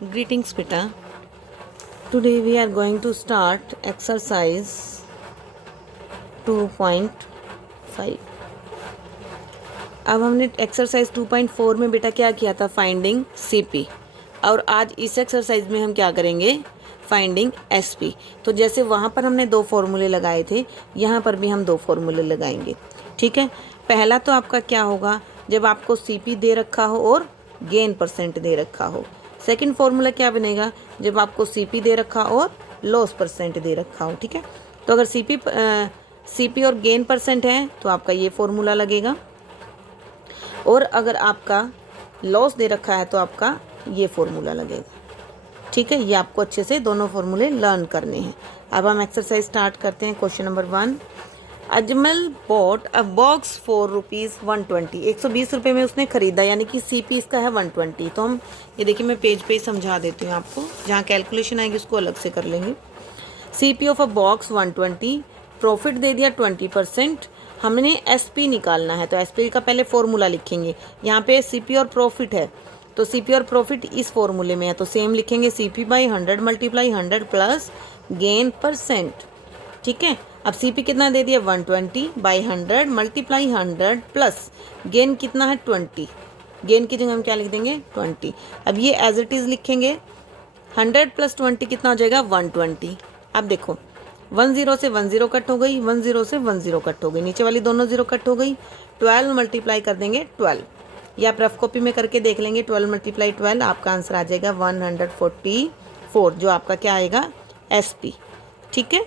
Greetings beta. Today we are going to start exercise 2.5. अब हमने exercise 2.4 में बेटा क्या किया था, फाइंडिंग सीपी, और आज इस एक्सरसाइज में हम क्या करेंगे, फाइंडिंग एसपी। तो जैसे वहाँ पर हमने 2 फॉर्मूले लगाए थे, यहाँ पर भी हम 2 फॉर्मूले लगाएंगे। ठीक है, पहला तो आपका क्या होगा, जब आपको सीपी दे रखा हो और गेन परसेंट दे रखा हो। सेकंड फॉर्मूला क्या बनेगा, जब आपको सीपी दे रखा और लॉस परसेंट दे रखा हो। ठीक है, तो अगर सीपी और गेन परसेंट है तो आपका ये फॉर्मूला लगेगा, और अगर आपका लॉस दे रखा है तो आपका ये फॉर्मूला लगेगा। ठीक है, ये आपको अच्छे से दोनों फॉर्मूले लर्न करने हैं। अब हम एक्सरसाइज स्टार्ट करते हैं। Question number 1, Ajmal bought a box for ₹120। 120 रुपये में उसने ख़रीदा, यानी कि सीपी इसका है 120। तो हम ये देखिए, मैं पेज पे ही समझा देती हूँ आपको, जहाँ कैलकुलेशन आएगी उसको अलग से कर लेंगे। CP of a box 120, profit दे दिया 20%। हमने एसपी निकालना है, तो एसपी का पहले फॉर्मूला लिखेंगे। यहाँ पे सीपी और प्रॉफिट है, तो सीपी और प्रॉफिट इस फॉर्मूले में है, तो सेम लिखेंगे, CP by 100 multiply 100 plus gain percent. ठीक है, अब सीपी कितना दे दिया, 120 बाई 100 मल्टीप्लाई 100 प्लस गेन कितना है 20। गेन की जगह हम क्या लिख देंगे, 20। अब ये एज इट इज़ लिखेंगे, 100 प्लस 20 कितना हो जाएगा, 120। अब देखो, 10 से 10 कट हो गई, 10 से 10 कट हो गई, नीचे वाली दोनों 0 कट हो गई। 12 मल्टीप्लाई कर देंगे 12, या आप रफ कॉपी में करके देख लेंगे। 12 मल्टीप्लाई 12, आपका आंसर आ जाएगा 144, जो आपका क्या आएगा, एसपी। ठीक है,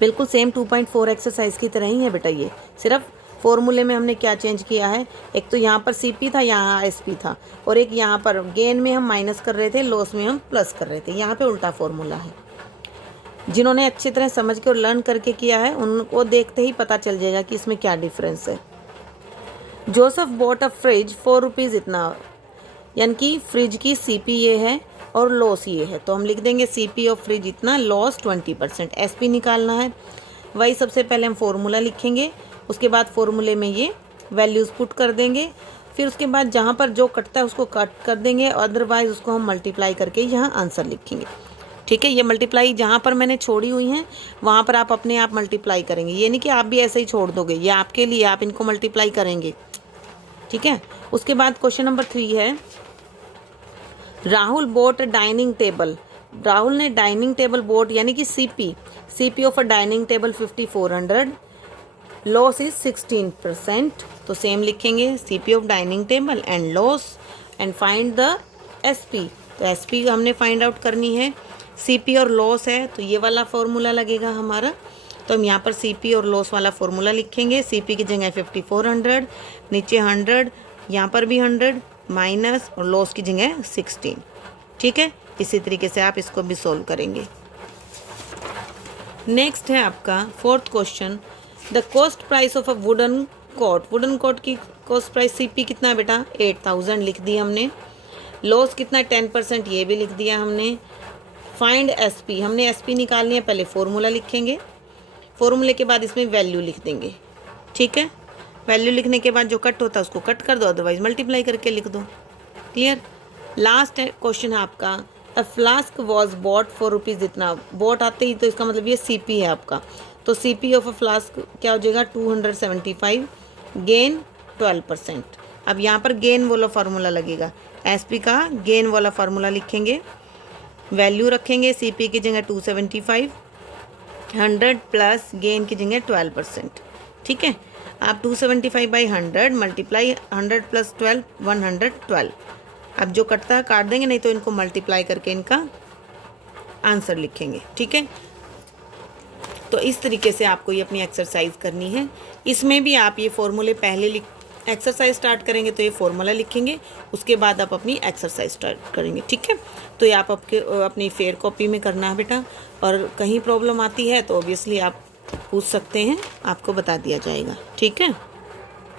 बिल्कुल सेम 2.4 एक्सरसाइज की तरह ही है बेटा। ये सिर्फ फॉर्मूले में हमने क्या चेंज किया है, एक तो यहाँ पर सीपी था, यहाँ एसपी था, और एक यहाँ पर गेन में हम माइनस कर रहे थे, लॉस में हम प्लस कर रहे थे। यहाँ पे उल्टा फॉर्मूला है। जिन्होंने अच्छी तरह समझ के और लर्न करके किया है, उनको देखते ही पता चल जाएगा कि इसमें क्या डिफरेंस है। जोसेफ बॉट अ फ्रिज ₹4 इतना, यानी कि फ्रिज की सीपी ये है और लॉस ये है, तो हम लिख देंगे सीपी ऑफ फ्रिज इतना, लॉस 20%। एसपी निकालना है, वही सबसे पहले हम फॉर्मूला लिखेंगे, उसके बाद फॉर्मूले में ये वैल्यूज़ पुट कर देंगे, फिर उसके बाद जहाँ पर जो कटता है उसको कट कर देंगे, अदरवाइज उसको हम मल्टीप्लाई करके यहाँ आंसर लिखेंगे। ठीक है, ये मल्टीप्लाई जहाँ पर मैंने छोड़ी हुई हैं वहाँ पर आप अपने आप मल्टीप्लाई करेंगे, ये नहीं कि आप भी ऐसे ही छोड़ दोगे, ये आपके लिए, आप इनको मल्टीप्लाई करेंगे। ठीक है, उसके बाद क्वेश्चन नंबर 3 है, Rahul boat dining table. Rahul ने डाइनिंग टेबल बोट, यानी कि CP of a dining table 5400, loss is 16%। तो सेम लिखेंगे, CP of dining table and loss, and find the SP. तो एसपी हमने फाइंड आउट करनी है। सीपी और लॉस है तो ये वाला फॉर्मूला लगेगा हमारा, तो हम यहाँ पर सीपी और लॉस वाला फॉर्मूला लिखेंगे। सीपी की जगह 5400, नीचे 100, यहाँ पर भी 100 माइनस, और लॉस की जगह 16। ठीक है, इसी तरीके से आप इसको भी सोल्व करेंगे। नेक्स्ट है आपका 4th question, the cost price of a wooden coat. Wooden coat की कॉस्ट प्राइस सीपी कितना है बेटा, 8000 लिख दी हमने। लॉस कितना है, 10%, ये भी लिख दिया हमने। फाइंड एसपी, हमने एसपी निकालनी है, पहले फॉर्मूला लिखेंगे, फॉर्मूले के बाद इसमें वैल्यू लिख देंगे। ठीक है, वैल्यू लिखने के बाद जो कट होता है उसको कट कर दो, अदरवाइज मल्टीप्लाई करके लिख दो। क्लियर। लास्ट क्वेश्चन है आपका, अ फ्लास्क वॉज बॉट ₹4 इतना। बॉट आते ही तो इसका मतलब ये सीपी है आपका, तो सीपी ऑफ अ फ्लास्क क्या हो जाएगा, 275, गेन 12%। अब यहाँ पर गेन वाला फार्मूला लगेगा, एसपी का गेन वाला फार्मूला लिखेंगे, वैल्यू रखेंगे, सीपी की जगह 275, 100 प्लस गेन की जगह 12%। ठीक है, आप 275 बाई 100 मल्टीप्लाई 100 प्लस 12, 112। अब जो कटता है काट देंगे, नहीं तो इनको मल्टीप्लाई करके इनका आंसर लिखेंगे। ठीक है, तो इस तरीके से आपको ये अपनी एक्सरसाइज करनी है। इसमें भी आप ये फॉर्मूले पहले एक्सरसाइज स्टार्ट करेंगे तो ये फॉर्मूला लिखेंगे, उसके बाद आप अपनी एक्सरसाइज स्टार्ट करेंगे। ठीक है, तो ये आप अपनी फेयर कॉपी में करना है बेटा, और कहीं प्रॉब्लम आती है तो ऑब्वियसली आप पूछ सकते हैं, आपको बता दिया जाएगा। ठीक है।